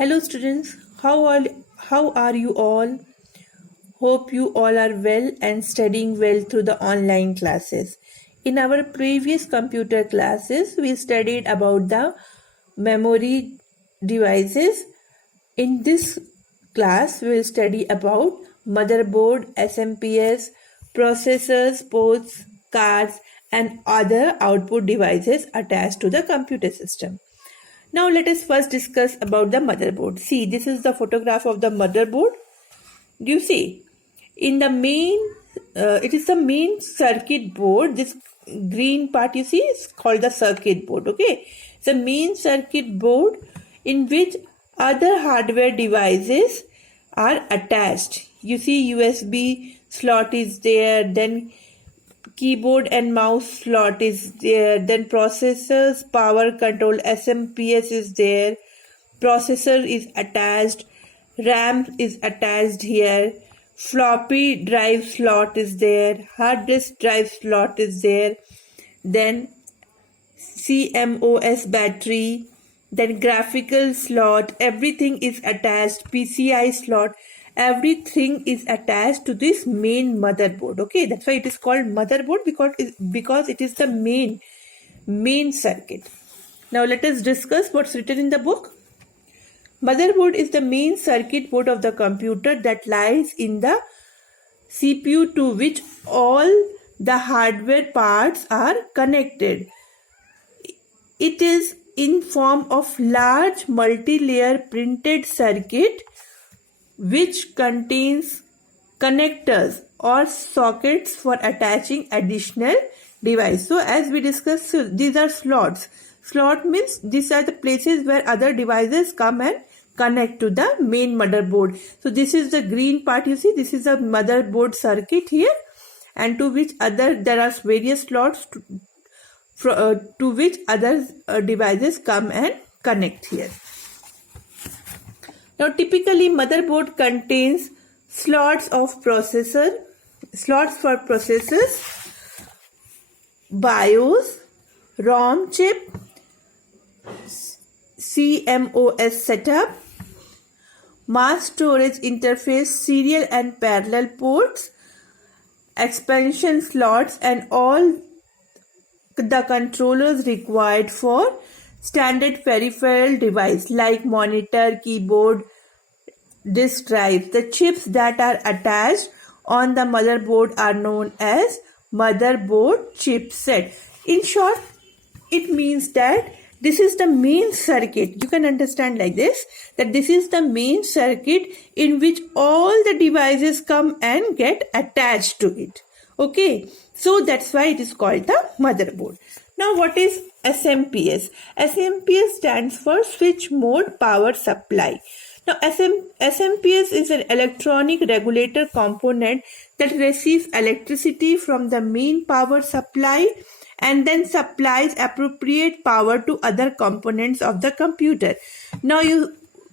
Hello students, how are you all? Hope you all are well and studying well through the online classes. In our previous computer classes, we studied about the memory devices. In this class, we will study about motherboard, SMPS, processors, ports, cards, and other output devices attached to the computer system. Now let us first discuss about the motherboard. See, this is the photograph of the motherboard. Do you see? In the main, it is the main circuit board. This green part you see is called the circuit board. Okay, it's a main circuit board in which other hardware devices are attached. You see, USB slot is there, then keyboard and mouse slot is there, then processors, power control, SMPS is there, processor is attached, RAM is attached here, floppy drive slot is there, hard disk drive slot is there, then CMOS battery, then graphical slot, everything is attached, PCI slot, everything is attached to this main motherboard. Okay, that's why it is called motherboard, because it is the main circuit. Now let us discuss what's written in the book. Motherboard is the main circuit board of the computer that lies in the CPU, to which all the hardware parts are connected. It is in form of large multi-layer printed circuit which contains connectors or sockets for attaching additional device. So as we discussed, these are slots. Slot means these are the places where other devices come and connect to the main motherboard. So this is the green part you see, this is a motherboard circuit here, and to which there are various slots to which other devices come and connect here. Now typically motherboard contains slots for processors, BIOS, ROM chip, CMOS setup, mass storage interface, serial and parallel ports, expansion slots, and all the controllers required for standard peripheral device like monitor, keyboard, disk drive. The chips that are attached on the motherboard are known as motherboard chipset. In short, it means that this is the main circuit. You can understand like this, that this is the main circuit in which all the devices come and get attached to it. Okay, so that's why it is called the motherboard. Now what is SMPS? SMPS stands for switch mode power supply. Now SMPS is an electronic regulator component that receives electricity from the main power supply and then supplies appropriate power to other components of the computer. Now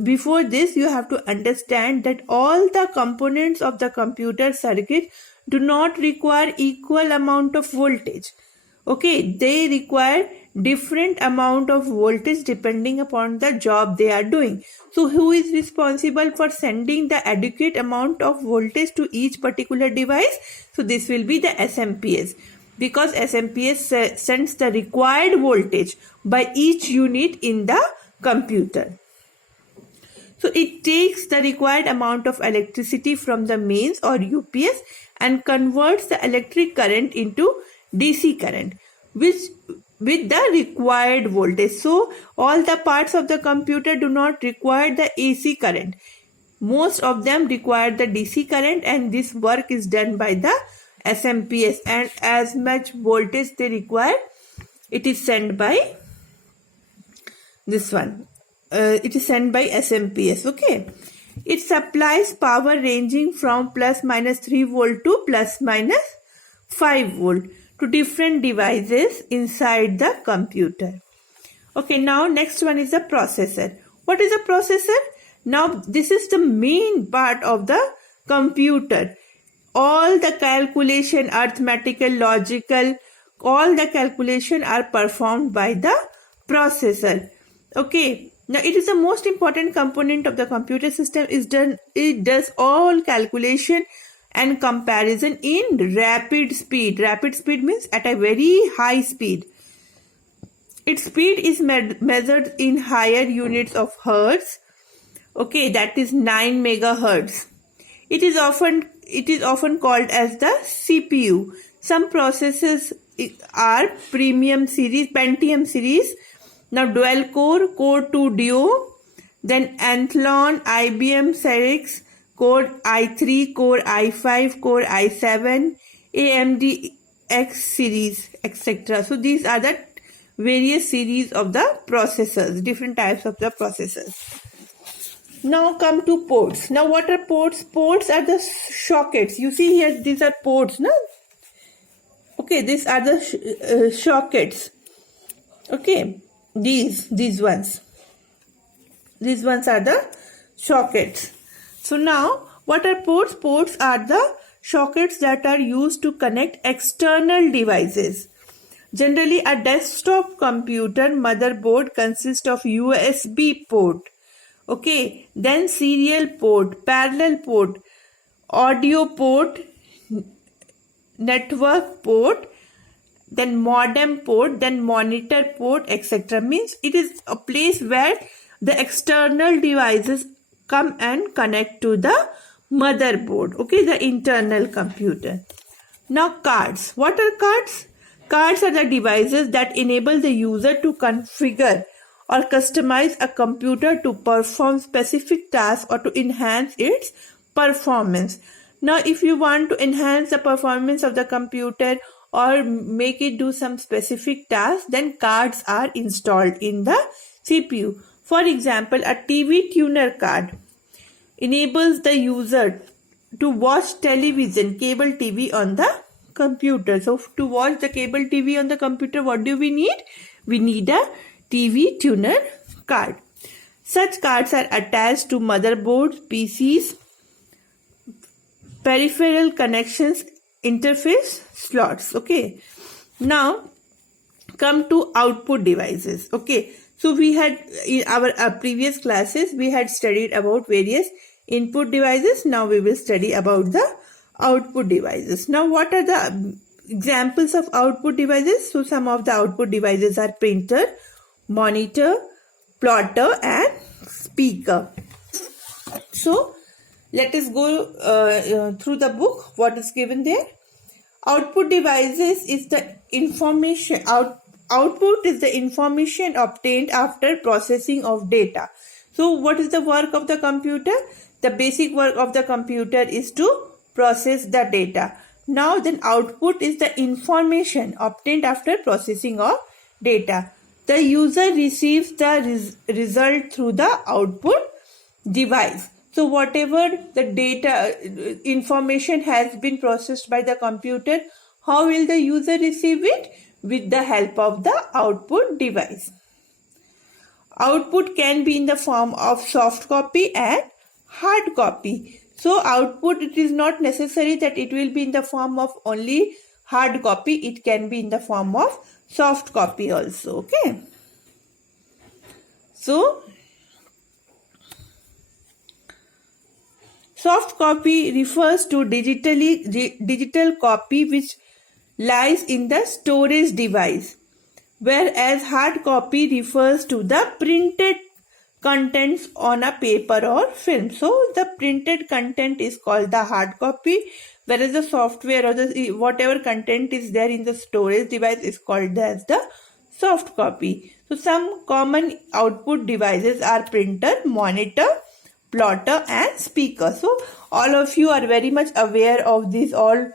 before this you have to understand that all the components of the computer circuit do not require equal amount of voltage. Okay, they require different amount of voltage depending upon the job they are doing. So who is responsible for sending the adequate amount of voltage to each particular device? So this will be the SMPS, because SMPS sends the required voltage by each unit in the computer. So it takes the required amount of electricity from the mains or UPS and converts the electric current into DC current, which with the required voltage. So all the parts of the computer do not require the AC current. Most of them require the DC current, and this work is done by the SMPS, and as much voltage they require, it is sent by this one. It is sent by SMPS. Okay, it supplies power ranging from ±3 volt to ±5 volt to different devices inside the computer. Okay, now next one is the processor. What is a processor? Now this is the main part of the computer. All the calculation, arithmetical, logical, all the calculation are performed by the processor. Okay, Now it is the most important component of the computer system. It does all calculation and comparison in rapid speed. Rapid speed means at a very high speed. Its speed is measured in higher units of hertz. Okay, that is 9 megahertz. It is often called as the CPU. Some processors are Pentium series. Now dual core 2 Duo, then Athlon, IBM Cyrix, core i3, core i5, core i7, AMD X series, etc. So these are the various series of the processors, different types of the processors. Now come to ports. Now what are ports? Ports are the sockets. You see here, these are ports, no? Okay, these are the sockets. Okay, these ones. These ones are the sockets. So now, what are ports? Ports are the sockets that are used to connect external devices. Generally, a desktop computer motherboard consists of USB port. Okay, then serial port, parallel port, audio port, network port, then modem port, then monitor port, etc. Means it is a place where the external devices come and connect to the motherboard. Okay, the internal computer. Now cards. What are cards? Cards are the devices that enable the user to configure or customize a computer to perform specific tasks or to enhance its performance. Now, if you want to enhance the performance of the computer or make it do some specific task, then cards are installed in the CPU. For example, a TV tuner card enables the user to watch television, cable TV on the computer. So to watch the cable TV on the computer, what do we need? We need a TV tuner card. Such cards are attached to motherboards, PCs, peripheral connections, interface slots. Okay. Now come to output devices. Okay. So we had in our previous classes, we had studied about various input devices. Now we will study about the output devices. Now what are the examples of output devices? So some of the output devices are printer, monitor, plotter and speaker. So let us go through the book. What is given there? Output devices is the information. Output is the information obtained after processing of data. So what is the work of the computer? The basic work of the computer is to process the data. Now then output is the information obtained after processing of data. The user receives the result through the output device. So whatever the data information has been processed by the computer, how will the user receive it? With the help of the output device. Output can be in the form of soft copy and hard copy. So output, it is not necessary that it will be in the form of only hard copy. It can be in the form of soft copy also. Okay. So soft copy refers to digital copy which lies in the storage device, whereas hard copy refers to the printed contents on a paper or film. So the printed content is called the hard copy, whereas the software or the whatever content is there in the storage device is called as the soft copy. So some common output devices are printer, monitor, plotter and speaker. So all of you are very much aware of these all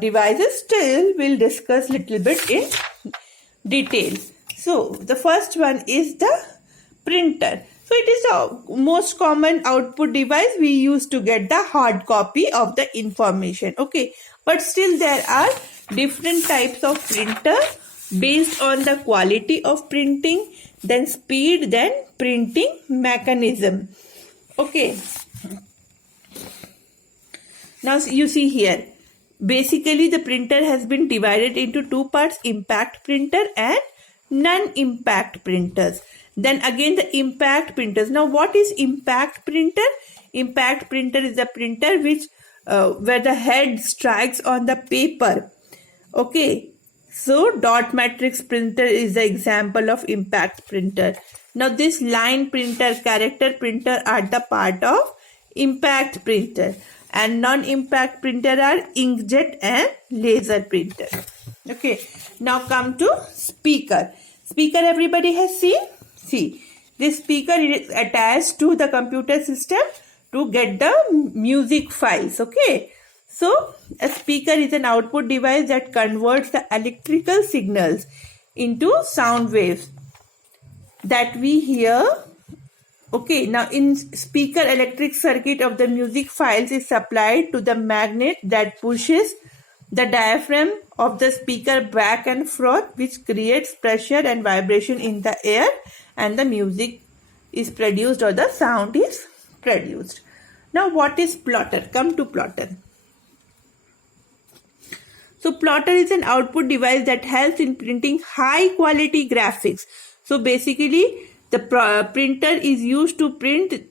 devices. Still we'll discuss little bit in detail. So the first one is the printer. So it is the most common output device we use to get the hard copy of the information. Okay, but still there are different types of printer based on the quality of printing, then speed, then printing mechanism. Okay, now you see here, basically the printer has been divided into two parts: impact printer and non-impact printers. Then again the impact printers. Now what is impact printer? Impact printer is a printer which where the head strikes on the paper. Okay, so dot matrix printer is the example of impact printer. Now this line printer, character printer are the part of impact printer, and non-impact printer are inkjet and laser printer. Okay, now come to speaker. Speaker everybody has seen? See, this speaker is attached to the computer system to get the music files. Okay, so a speaker is an output device that converts the electrical signals into sound waves that we hear. Okay, now in speaker, electric circuit of the music files is supplied to the magnet that pushes the diaphragm of the speaker back and forth, which creates pressure and vibration in the air, and the music is produced or the sound is produced. Now what is plotter? Come to plotter. So plotter is an output device that helps in printing high quality graphics. So basically the printer is used to print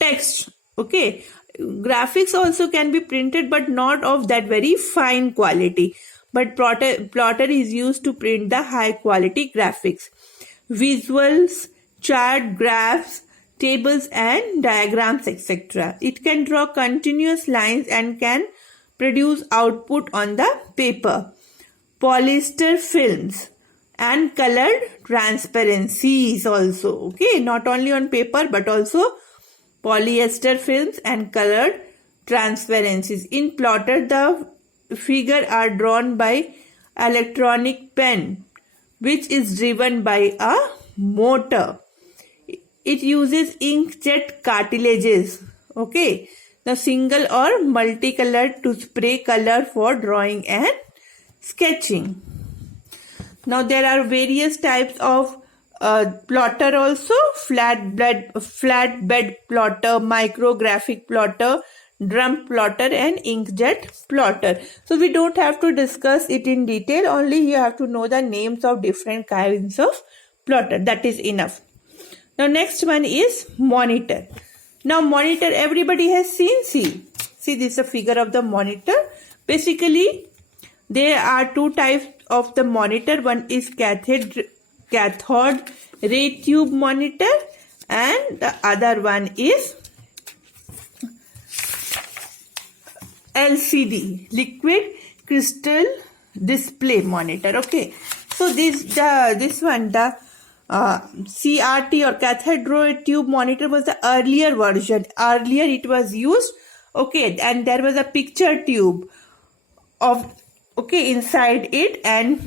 text. Okay, graphics also can be printed but not of that very fine quality. But plotter is used to print the high quality graphics, visuals, chart, graphs, tables and diagrams, etc. It can draw continuous lines and can produce output on the paper, polyester films and colored transparencies also. Okay, not only on paper but also polyester films and colored transparencies. In plotter, the figure are drawn by electronic pen, which is driven by a motor. It uses inkjet cartridges. Okay, the single or multicolored to spray color for drawing and sketching. Now there are various types of plotter also: flatbed plotter, micrographic plotter, drum plotter and inkjet plotter. So we don't have to discuss it in detail, only you have to know the names of different kinds of plotter. That is enough. Now next one is monitor. Now monitor everybody has seen. See this is a figure of the monitor. Basically there are two types of the monitor. One is cathode ray tube monitor and the other one is LCD, liquid crystal display monitor. Okay, so this one, the CRT or cathode ray tube monitor was the earlier version. Earlier it was used, okay, and there was a picture tube of, okay, inside it, and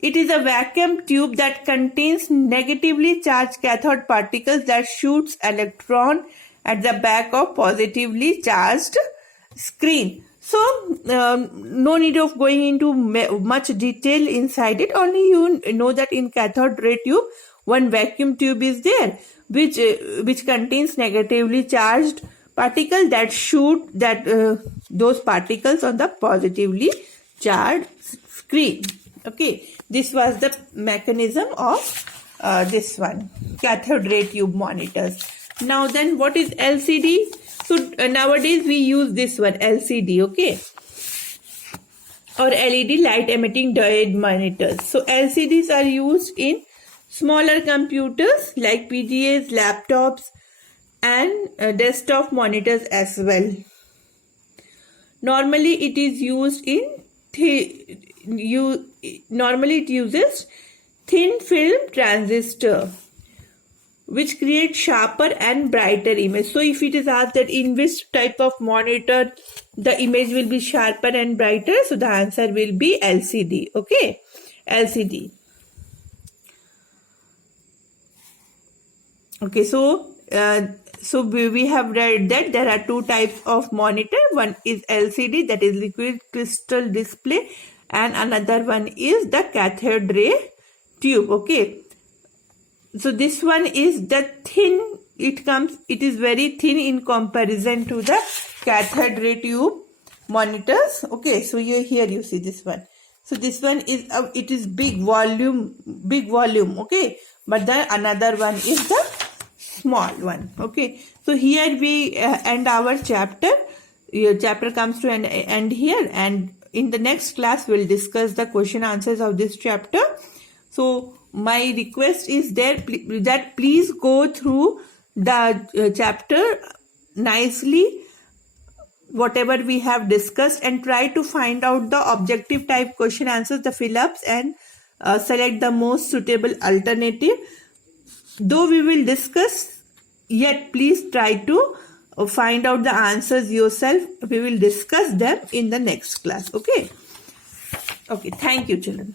it is a vacuum tube that contains negatively charged cathode particles that shoots electron at the back of positively charged screen. So no need of going into much detail inside it. Only you know that in cathode ray tube one vacuum tube is there which contains negatively charged particles that shoot those particles on the positively charged screen. Okay, this was the mechanism of this one, cathode ray tube monitors. Now then, what is LCD? So nowadays we use this one, LCD, okay, or LED, light emitting diode monitors. So LCDs are used in smaller computers like PDAs, laptops and desktop monitors as well. Normally it is used in normally it uses thin film transistor, which creates sharper and brighter image. So if it is asked that in which type of monitor the image will be sharper and brighter, so the answer will be LCD. Okay, LCD. Okay, so we have read that there are two types of monitor. One is LCD, that is liquid crystal display, and another one is the cathode ray tube. Okay, so this one is the thin, it is very thin in comparison to the cathode ray tube monitors. Okay, so here you see this one. So this one is it is big volume, okay, but the another one is the small one. Okay, so here we end our chapter. Your chapter comes to an end here, and in the next class we'll discuss the question answers of this chapter. So my request is that please go through the chapter nicely, whatever we have discussed, and try to find out the objective type question answers, the fill-ups, and select the most suitable alternative. Though we will discuss, yet please try to find out the answers yourself. We will discuss them in the next class. Okay. Thank you, children.